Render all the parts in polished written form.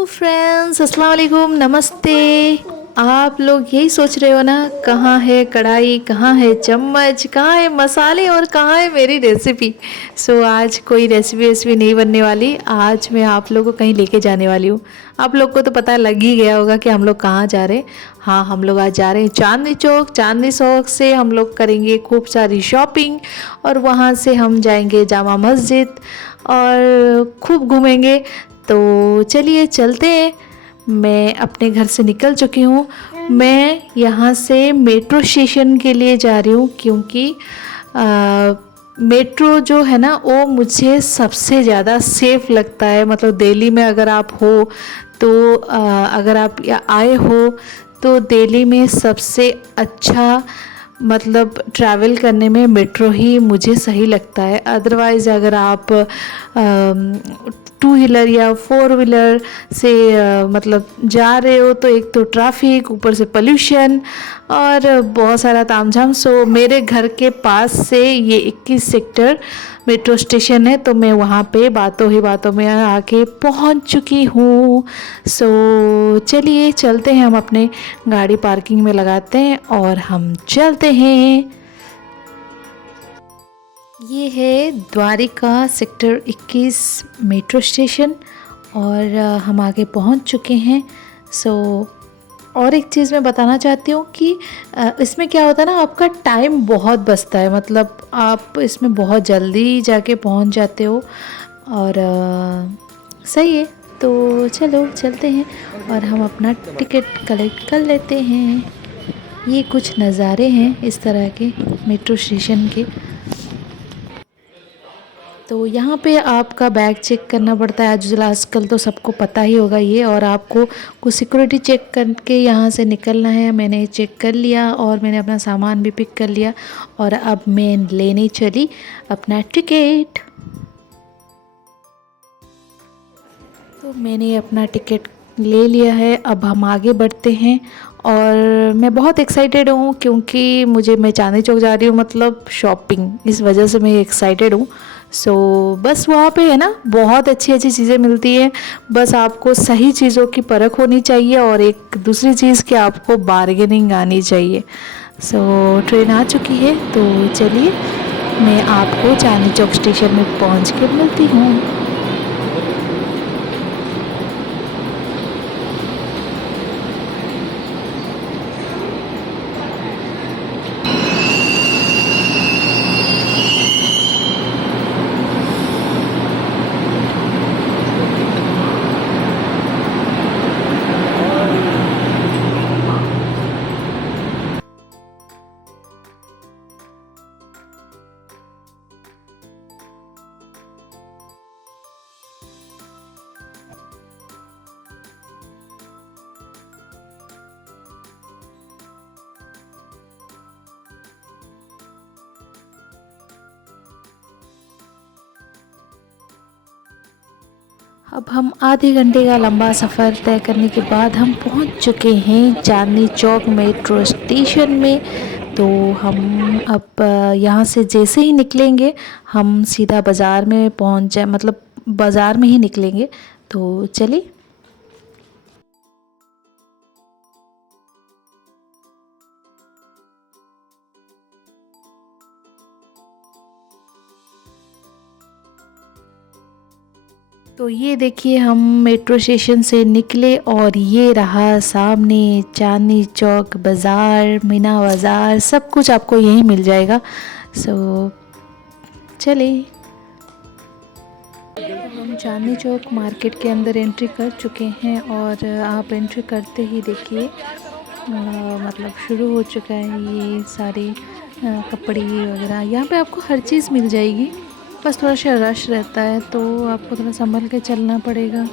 Friends, अस्सलाम वालेकुम, नमस्ते। आप लोग यही सोच रहे हो ना, कहाँ है कढ़ाई, कहाँ है चम्मच, कहाँ है मसाले और कहाँ है मेरी रेसिपी। आज कोई रेसिपी नहीं बनने वाली। आज मैं आप लोगों को कहीं लेके जाने वाली हूँ। आप लोग को तो पता लग ही गया होगा कि हम लोग कहाँ जा रहे हैं। हाँ, हम लोग आज जा रहे हैं चांदनी चौक। चांदनी चौक से हम लोग करेंगे खूब सारी शॉपिंग और वहाँ से हम जाएंगे जामा मस्जिद और खूब घूमेंगे। तो चलिए चलते हैं। मैं अपने घर से निकल चुकी हूँ। मैं यहाँ से मेट्रो स्टेशन के लिए जा रही हूँ क्योंकि मेट्रो जो है ना वो मुझे सबसे ज़्यादा सेफ़ लगता है। मतलब दिल्ली में अगर आप हो तो अगर आप आए हो तो दिल्ली में सबसे अच्छा मतलब ट्रैवल करने में मेट्रो ही मुझे सही लगता है। अदरवाइज़ अगर आप टू व्हीलर या फोर व्हीलर से मतलब जा रहे हो तो एक तो ट्रैफिक, ऊपर से पोल्यूशन और बहुत सारा तामझाम। मेरे घर के पास से ये 21 सेक्टर मेट्रो स्टेशन है, तो मैं वहाँ पे बातों ही बातों में आके पहुँच चुकी हूँ। चलिए चलते हैं, हम अपने गाड़ी पार्किंग में लगाते हैं और हम चलते हैं। ये है द्वारिका सेक्टर 21 मेट्रो स्टेशन और हम आगे पहुंच चुके हैं। और एक चीज़ मैं बताना चाहती हूँ कि इसमें क्या होता है ना, आपका टाइम बहुत बचता है। मतलब आप इसमें बहुत जल्दी जाके पहुंच जाते हो और सही है। तो चलो चलते हैं और हम अपना टिकट कलेक्ट कर लेते हैं। ये कुछ नज़ारे हैं इस तरह के मेट्रो स्टेशन के। तो यहाँ पे आपका बैग चेक करना पड़ता है। आजकल तो सबको पता ही होगा ये। और आपको कुछ सिक्योरिटी चेक करके यहाँ से निकलना है। मैंने चेक कर लिया और मैंने अपना सामान भी पिक कर लिया और अब मैं लेने चली अपना टिकट। तो मैंने अपना टिकट ले लिया है। अब हम आगे बढ़ते हैं और मैं बहुत एक्साइटेड हूँ क्योंकि मैं चांदनी चौक जा रही हूँ, मतलब शॉपिंग, इस वजह से मैं एक्साइटेड हूँ। बस वहाँ पे है ना बहुत अच्छी अच्छी चीज़ें मिलती हैं। बस आपको सही चीज़ों की परख होनी चाहिए और एक दूसरी चीज़ कि आपको बार्गेनिंग आनी चाहिए। ट्रेन आ चुकी है, तो चलिए मैं आपको चांदनी चौक स्टेशन में पहुँच के मिलती हूँ। अब हम आधे घंटे का लंबा सफ़र तय करने के बाद हम पहुंच चुके हैं चांदनी चौक मेट्रो स्टेशन में। तो हम अब यहाँ से जैसे ही निकलेंगे हम सीधा बाज़ार में पहुंच जाए, मतलब बाज़ार में ही निकलेंगे। तो चलिए। तो ये देखिए, हम मेट्रो स्टेशन से निकले और ये रहा सामने चांदनी चौक बाज़ार, मीना बाज़ार, सब कुछ आपको यहीं मिल जाएगा। चलिए। हम चांदनी चौक मार्केट के अंदर एंट्री कर चुके हैं और आप एंट्री करते ही देखिए मतलब शुरू हो चुका है ये सारे कपड़े वगैरह। यहाँ पे आपको हर चीज़ मिल जाएगी, बस थोड़ा सा रश रहता है तो आपको थोड़ा संभल के चलना पड़ेगा।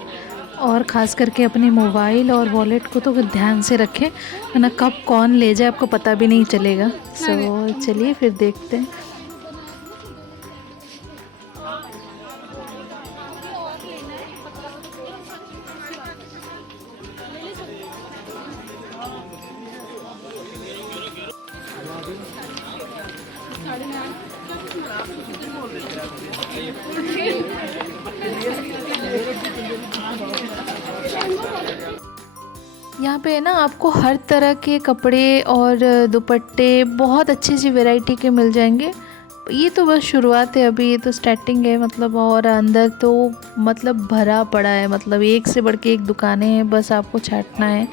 और ख़ास करके अपने मोबाइल और वॉलेट को तो ध्यान से रखें, वरना कब कौन ले जाए आपको पता भी नहीं चलेगा। चलिए फिर देखते हैं। यहाँ पे है ना आपको हर तरह के कपड़े और दुपट्टे बहुत अच्छी सी वैरायटी के मिल जाएंगे। ये तो बस शुरुआत है अभी, ये तो स्टार्टिंग है मतलब। और अंदर तो मतलब भरा पड़ा है, मतलब एक से बढ़ के एक दुकानें हैं, बस आपको छाटना है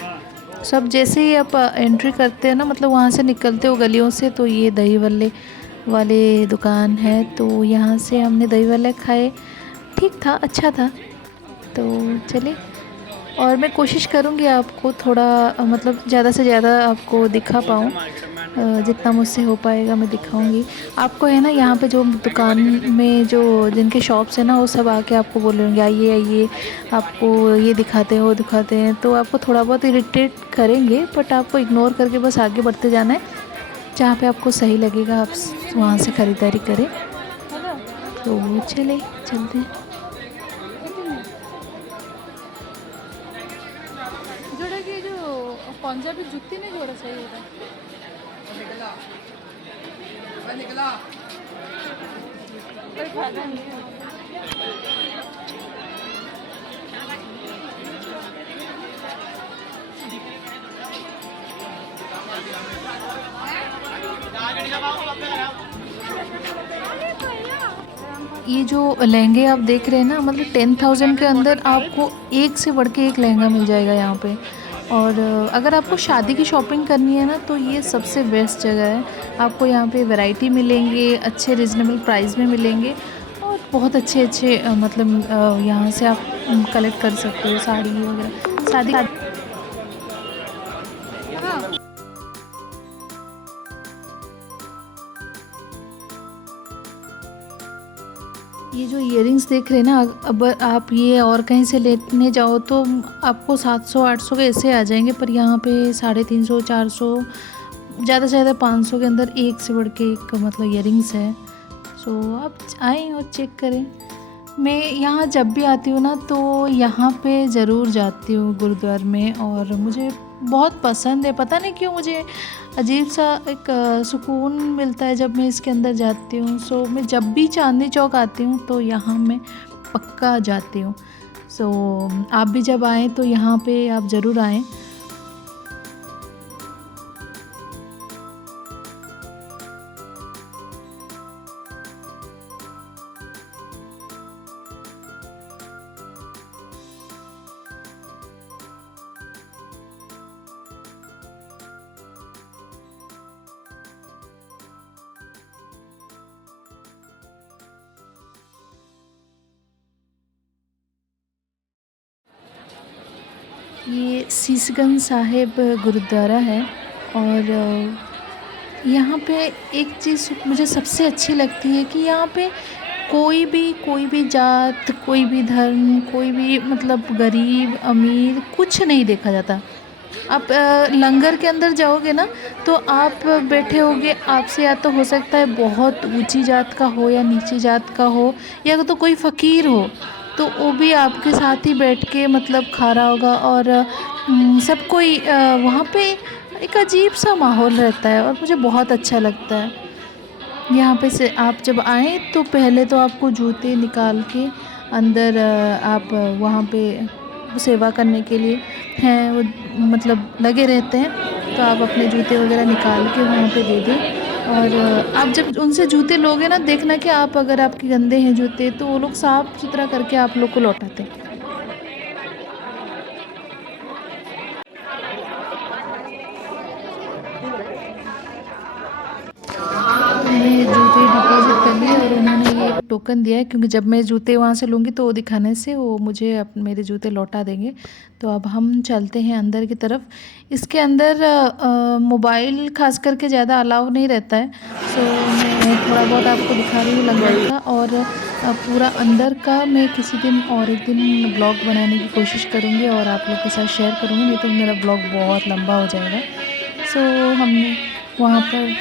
सब। जैसे ही आप एंट्री करते हैं ना, मतलब वहाँ से निकलते हो गलियों से, तो ये दही वल्ले वाले दुकान है, तो यहाँ से हमने दही वल्ले खाए। ठीक था, अच्छा था। तो चलिए, और मैं कोशिश करूँगी आपको थोड़ा मतलब ज़्यादा से ज़्यादा आपको दिखा पाऊँ, जितना मुझसे हो पाएगा मैं दिखाऊंगी आपको। है ना, यहाँ पे जो दुकान में जो जिनके शॉप्स हैं ना, वो सब आके आपको बोलेंगे आइए आइए, आपको ये दिखाते हैं वो दिखाते हैं, तो आपको थोड़ा बहुत इरिटेट करेंगे, बट आपको इग्नोर करके बस आगे बढ़ते जाना है। जहाँ पे आपको सही लगेगा आप वहाँ से ख़रीदारी करें। तो चले चलते हैं। जोड़ा कि जो पंजाबी जुत्ती नहीं जोड़ा सही होगा। कोई फायदा नहीं है। ये जो लहंगे आप देख रहे हैं ना, मतलब 10,000 के अंदर आपको एक से बढ़ के एक लहंगा मिल जाएगा यहाँ पे। और अगर आपको शादी की शॉपिंग करनी है ना, तो ये सबसे बेस्ट जगह है। आपको यहाँ पे वैरायटी मिलेंगे, अच्छे रिजनेबल प्राइस में मिलेंगे, और बहुत अच्छे अच्छे मतलब यहाँ से आप कलेक्ट कर सकते हो साड़ी वगैरह। शादी ये जो इयररिंग्स देख रहे हैं ना, अब आप ये और कहीं से लेने जाओ तो आपको 700-800 के ऐसे आ जाएंगे, पर यहाँ पे 350-400, ज़्यादा से ज़्यादा 500 के अंदर एक से बढ़ के एक मतलब इयररिंग्स है। सो आप आएँ और चेक करें। मैं यहाँ जब भी आती हूँ ना, तो यहाँ पे ज़रूर जाती हूँ गुरुद्वार में, और मुझे बहुत पसंद है। पता नहीं क्यों मुझे अजीब सा एक सुकून मिलता है जब मैं इसके अंदर जाती हूँ। सो मैं जब भी चांदनी चौक आती हूँ तो यहाँ मैं पक्का जाती हूँ। सो आप भी जब आएँ तो यहाँ पे आप ज़रूर आएँ। ये शीशगंज साहिब गुरुद्वारा है, और यहाँ पे एक चीज़ मुझे सबसे अच्छी लगती है कि यहाँ पे कोई भी जात, कोई भी धर्म, कोई भी मतलब गरीब अमीर कुछ नहीं देखा जाता। आप लंगर के अंदर जाओगे ना, तो आप बैठे होगे, आपसे या तो हो सकता है बहुत ऊंची जात का हो या नीची जात का हो, या तो कोई फ़कीर हो, तो वो भी आपके साथ ही बैठ के मतलब खा रहा होगा। और सब कोई वहाँ पे एक अजीब सा माहौल रहता है, और मुझे बहुत अच्छा लगता है। यहाँ पे से आप जब आएँ तो पहले तो आपको जूते निकाल के अंदर आप वहाँ पे सेवा करने के लिए हैं वो मतलब लगे रहते हैं, तो आप अपने जूते वगैरह निकाल के वहाँ पे दे दें। और आप जब उनसे जूते लोगे ना, देखना कि आप अगर आपके गंदे हैं जूते, तो वो लोग साफ़ सुथरा करके आप लोग को लौटाते हैं। मैंने जूते डिपॉज़िट कर लिए, और उन्होंने ये टोकन दिया है, क्योंकि जब मैं जूते वहाँ से लूँगी तो वो दिखाने से वो मुझे मेरे जूते लौटा देंगे। तो अब हम चलते हैं अंदर की तरफ। इसके अंदर मोबाइल ख़ास करके ज़्यादा अलाउ नहीं रहता है। सो मैं थोड़ा बहुत आपको दिखा रही हूँ लंगर का, और पूरा अंदर का मैं किसी दिन और एक दिन ब्लॉग बनाने की कोशिश करूँगी और आप लोग के साथ शेयर करूँगी, नहीं तो मेरा ब्लॉग बहुत लंबा हो जाएगा। सो हमने वहाँ पर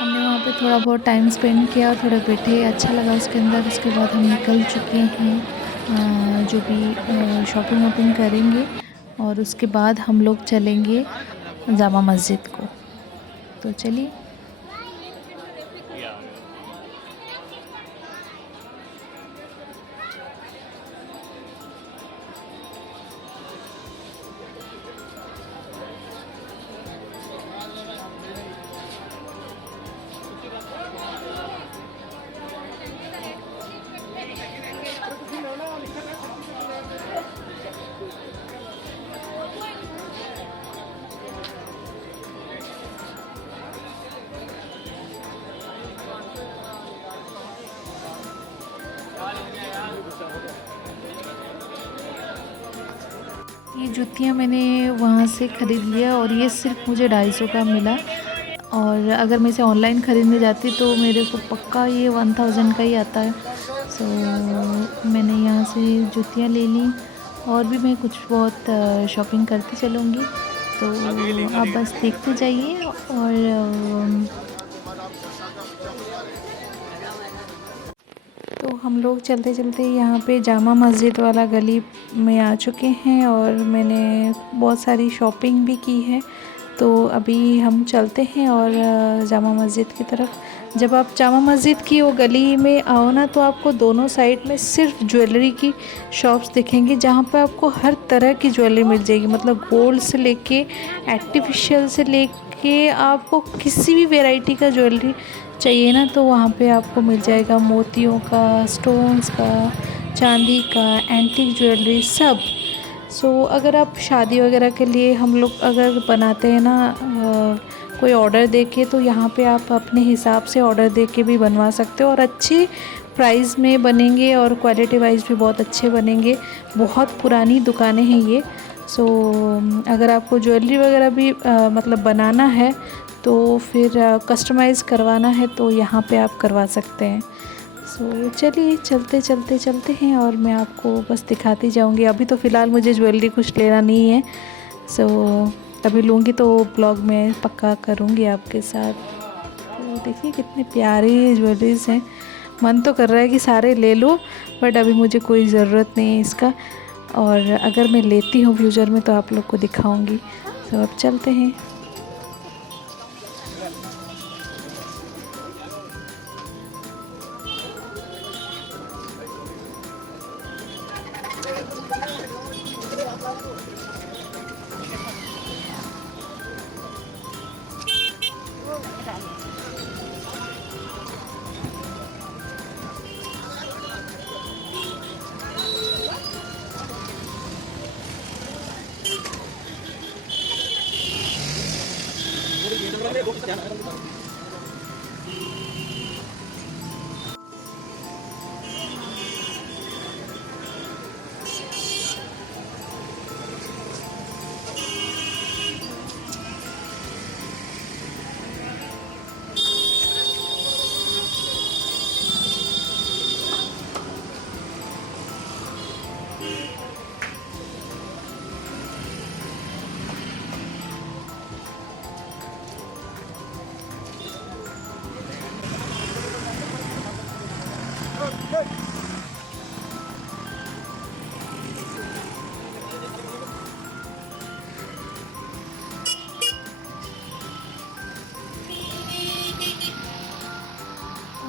हमने वहाँ पे थोड़ा बहुत टाइम स्पेंड किया, थोड़ा बैठे, अच्छा लगा उसके अंदर। उसके बाद हम निकल चुके हैं, जो भी शॉपिंग वॉपिंग करेंगे, और उसके बाद हम लोग चलेंगे जामा मस्जिद को। तो चलिए। ये जूतियाँ मैंने वहाँ से ख़रीद लिया और ये सिर्फ मुझे 250 का मिला। और अगर मैं इसे ऑनलाइन ख़रीदने जाती तो मेरे को पक्का ये 1000 का ही आता है। सो मैंने यहाँ से जूतियाँ ले ली और भी मैं कुछ बहुत शॉपिंग करती चलूँगी। तो आप बस देखते जाइए। और तो हम लोग चलते चलते यहाँ पे जामा मस्जिद वाला गली में आ चुके हैं और मैंने बहुत सारी शॉपिंग भी की है। तो अभी हम चलते हैं और जामा मस्जिद की तरफ। जब आप जामा मस्जिद की वो गली में आओ ना, तो आपको दोनों साइड में सिर्फ ज्वेलरी की शॉप्स दिखेंगी, जहाँ पे आपको हर तरह की ज्वेलरी मिल जाएगी। मतलब गोल्ड से लेके आर्टिफिशियल से लेके आपको किसी भी वैरायटी का ज्वेलरी चाहिए ना, तो वहाँ पे आपको मिल जाएगा। मोतियों का, स्टोन्स का, चांदी का, एंटीक ज्वेलरी सब। सो अगर आप शादी वगैरह के लिए हम लोग अगर बनाते हैं ना कोई ऑर्डर दे के, तो यहाँ पे आप अपने हिसाब से ऑर्डर दे के भी बनवा सकते हो और अच्छे प्राइस में बनेंगे और क्वालिटी वाइज भी बहुत अच्छे बनेंगे। बहुत पुरानी दुकानें हैं ये। सो अगर आपको ज्वेलरी वगैरह भी मतलब बनाना है तो फिर कस्टमाइज़ करवाना है तो यहाँ पे आप करवा सकते हैं। सो चलिए चलते हैं और मैं आपको बस दिखाती जाऊँगी। अभी तो फ़िलहाल मुझे ज्वेलरी कुछ लेना नहीं है। सो अभी लूँगी तो ब्लॉग में पक्का करूँगी आपके साथ। तो देखिए कितने प्यारे ज्वेलरीज़ हैं। मन तो कर रहा है कि सारे ले लूँ, बट अभी मुझे कोई ज़रूरत नहीं है इसका। और अगर मैं लेती हूँ फ्यूचर में तो आप लोग को दिखाऊँगी। तो अब चलते हैं।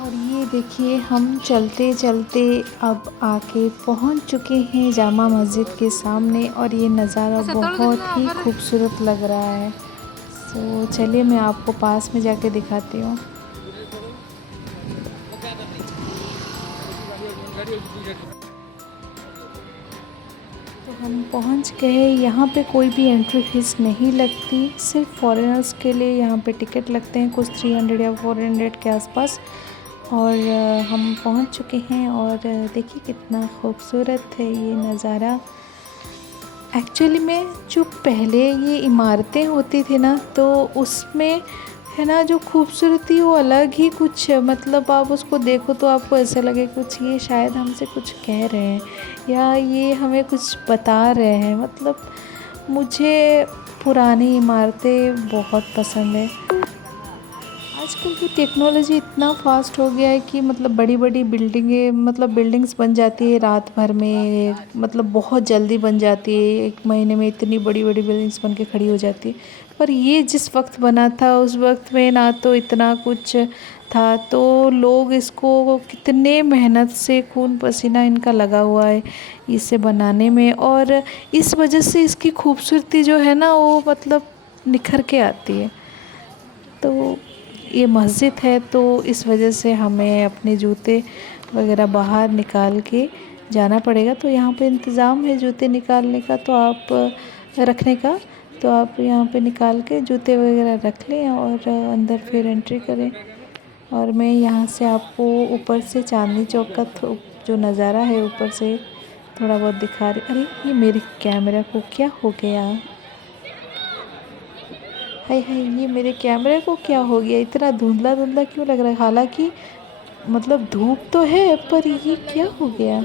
और ये देखिए हम चलते चलते अब आके पहुंच चुके हैं जामा मस्जिद के सामने और ये नज़ारा बहुत ही खूबसूरत लग रहा है। तो चलिए मैं आपको पास में जाके दिखाती हूँ। तो हम पहुँच गए। यहाँ पे कोई भी एंट्री फीस नहीं लगती, सिर्फ फॉरेनर्स के लिए यहाँ पे टिकट लगते हैं कुछ 300 या 400 के आसपास। और हम पहुंच चुके हैं और देखिए कितना खूबसूरत है ये नज़ारा। एक्चुअली में जो पहले ये इमारतें होती थी ना, तो उसमें है ना जो खूबसूरती वो अलग ही कुछ, मतलब आप उसको देखो तो आपको ऐसा लगे कुछ ये शायद हमसे कुछ कह रहे हैं या ये हमें कुछ बता रहे हैं। मतलब मुझे पुरानी इमारतें बहुत पसंद है। आजकल की टेक्नोलॉजी इतना फास्ट हो गया है कि मतलब बड़ी बड़ी बिल्डिंगें, मतलब बिल्डिंग्स बन जाती है रात भर में, मतलब बहुत जल्दी बन जाती है। 1 महीने में इतनी बड़ी बड़ी बिल्डिंग्स बन के खड़ी हो जाती है। पर ये जिस वक्त बना था उस वक्त में ना तो इतना कुछ था, तो लोग इसको कितने मेहनत से खून पसीना इनका लगा हुआ है इसे बनाने में, और इस वजह से इसकी खूबसूरती जो है ना वो मतलब निखर के आती है। तो ये मस्जिद है तो इस वजह से हमें अपने जूते वगैरह बाहर निकाल के जाना पड़ेगा। तो यहाँ पे इंतज़ाम है जूते निकालने का, तो आप रखने का, तो आप यहाँ पे निकाल के जूते वगैरह रख लें और अंदर फिर एंट्री करें। और मैं यहाँ से आपको ऊपर से चांदनी चौक का जो नज़ारा है ऊपर से थोड़ा बहुत दिखा रही। अरे ये मेरे कैमरा को क्या हो गया? हाय हाय, ये मेरे कैमरे को क्या हो गया? इतना धुंधला धुंधला क्यों लग रहा है? हालांकि मतलब धूप तो है, पर ये क्या हो गया?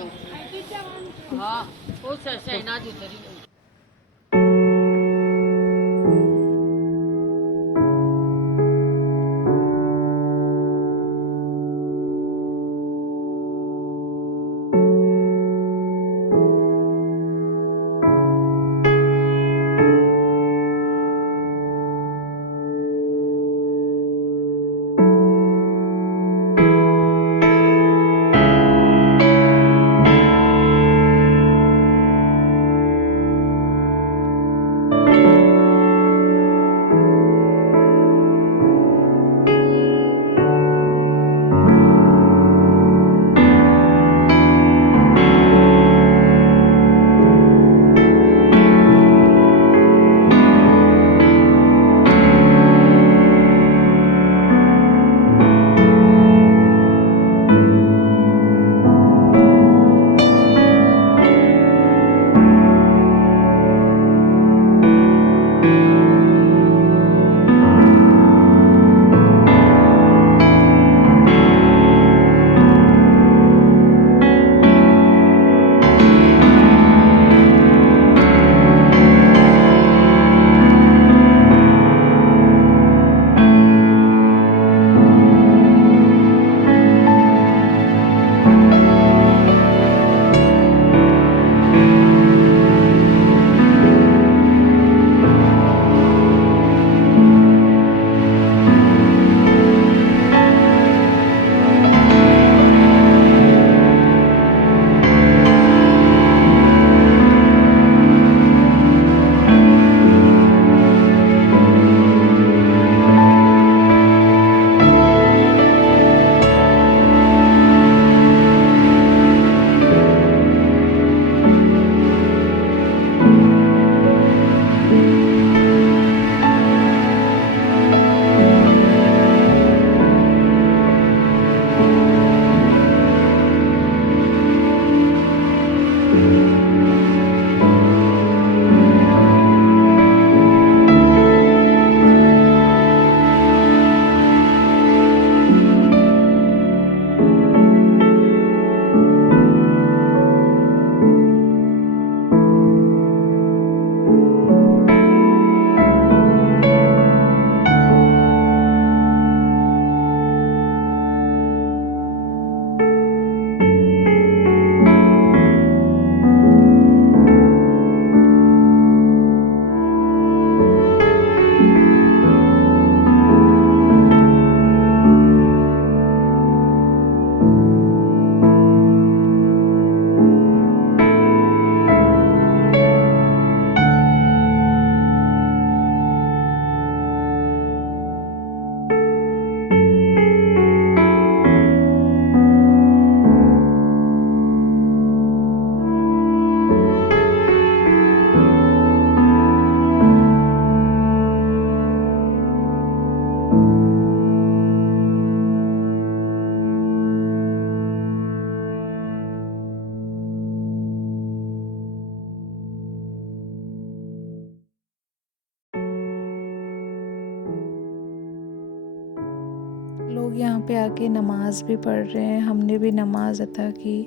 लोग यहाँ पे आके नमाज़ भी पढ़ रहे हैं, हमने भी नमाज़ अता की।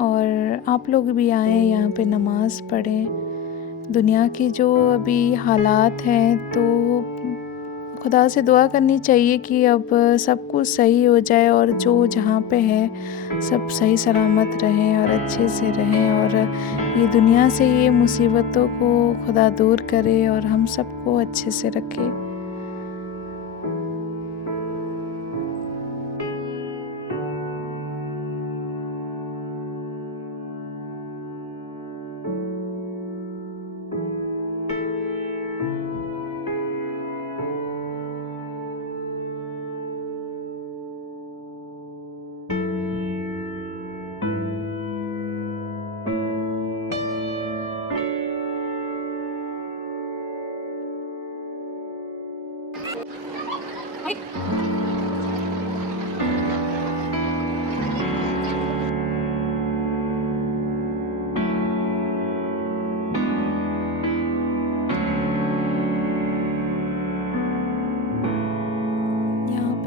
और आप लोग भी आएँ यहाँ पे नमाज़ पढ़ें। दुनिया की जो अभी हालात हैं, तो खुदा से दुआ करनी चाहिए कि अब सब कुछ सही हो जाए और जो जहाँ पे है सब सही सलामत रहें और अच्छे से रहें, और ये दुनिया से ये मुसीबतों को खुदा दूर करे और हम सबको अच्छे से रखे।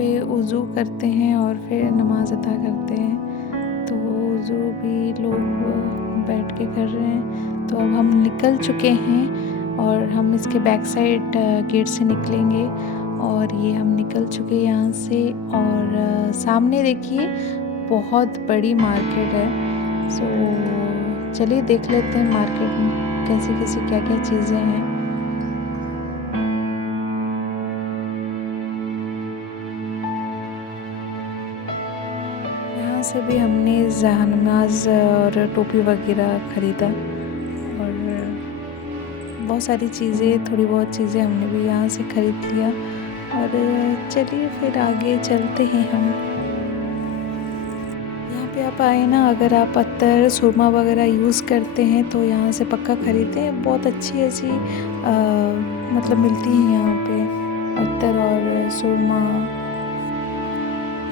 पे वज़ू करते हैं और फिर नमाज़ अता करते हैं। तो वज़ू भी लोग बैठ के कर रहे हैं। तो अब हम निकल चुके हैं और हम इसके बैक साइड गेट से निकलेंगे और ये हम निकल चुके हैं यहाँ से। और सामने देखिए बहुत बड़ी मार्केट है। सो चलिए देख लेते हैं मार्केट में कैसी कैसी क्या क्या चीज़ें हैं। यहाँ से भी हमने जहानामाज़ और टोपी वगैरह ख़रीदा और बहुत सारी चीज़ें, थोड़ी बहुत चीज़ें हमने भी यहाँ से ख़रीद लिया। और चलिए फिर आगे चलते हैं हम। यहाँ पे आप आए ना, अगर आप अत्तर सुरमा वगैरह यूज़ करते हैं तो यहाँ से पक्का ख़रीदें। बहुत अच्छी ऐसी मतलब मिलती है यहाँ पे अत्तर और सुरमा।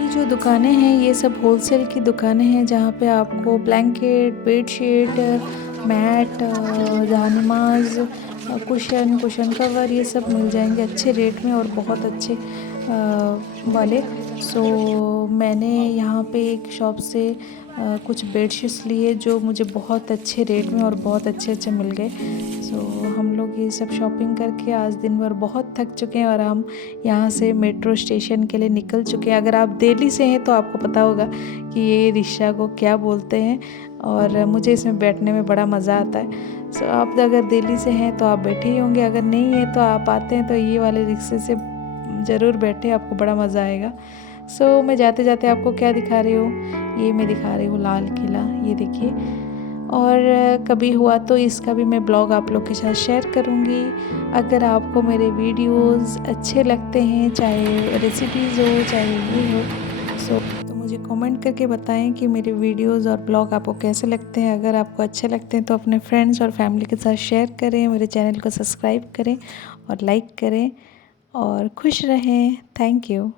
ये जो दुकानें हैं ये सब होलसेल की दुकानें हैं जहाँ पे आपको ब्लैंकेट, बेडशीट, मैट, जहानमाज़, कुशन कवर ये सब मिल जाएंगे अच्छे रेट में और बहुत अच्छे वाले। सो मैंने यहाँ पे एक शॉप से कुछ बेडशीट्स लिए जो मुझे बहुत अच्छे रेट में और बहुत अच्छे मिल गए। सो हम लोग ये सब शॉपिंग करके आज दिन भर बहुत थक चुके हैं और हम यहाँ से मेट्रो स्टेशन के लिए निकल चुके हैं। अगर आप दिल्ली से हैं तो आपको पता होगा कि ये रिक्शा को क्या बोलते हैं और मुझे इसमें बैठने में बड़ा मज़ा आता है। सो आप अगर दिल्ली से हैं तो आप बैठे ही होंगे, अगर नहीं है तो आप आते हैं तो ये वाले रिक्शे से ज़रूर बैठे, आपको बड़ा मज़ा आएगा। सो मैं जाते जाते आपको क्या दिखा रही हूँ, ये मैं दिखा रही हूँ लाल किला, ये देखिए। और कभी हुआ तो इसका भी मैं ब्लॉग आप लोग के साथ शेयर करूँगी। अगर आपको मेरे वीडियोस अच्छे लगते हैं, चाहे रेसिपीज़ हो चाहे ये हो, सो तो मुझे कमेंट करके बताएं कि मेरे वीडियोस और ब्लॉग आपको कैसे लगते हैं। अगर आपको अच्छे लगते हैं तो अपने फ्रेंड्स और फैमिली के साथ शेयर करें, मेरे चैनल को सब्सक्राइब करें और लाइक करें और खुश रहें। Thank you.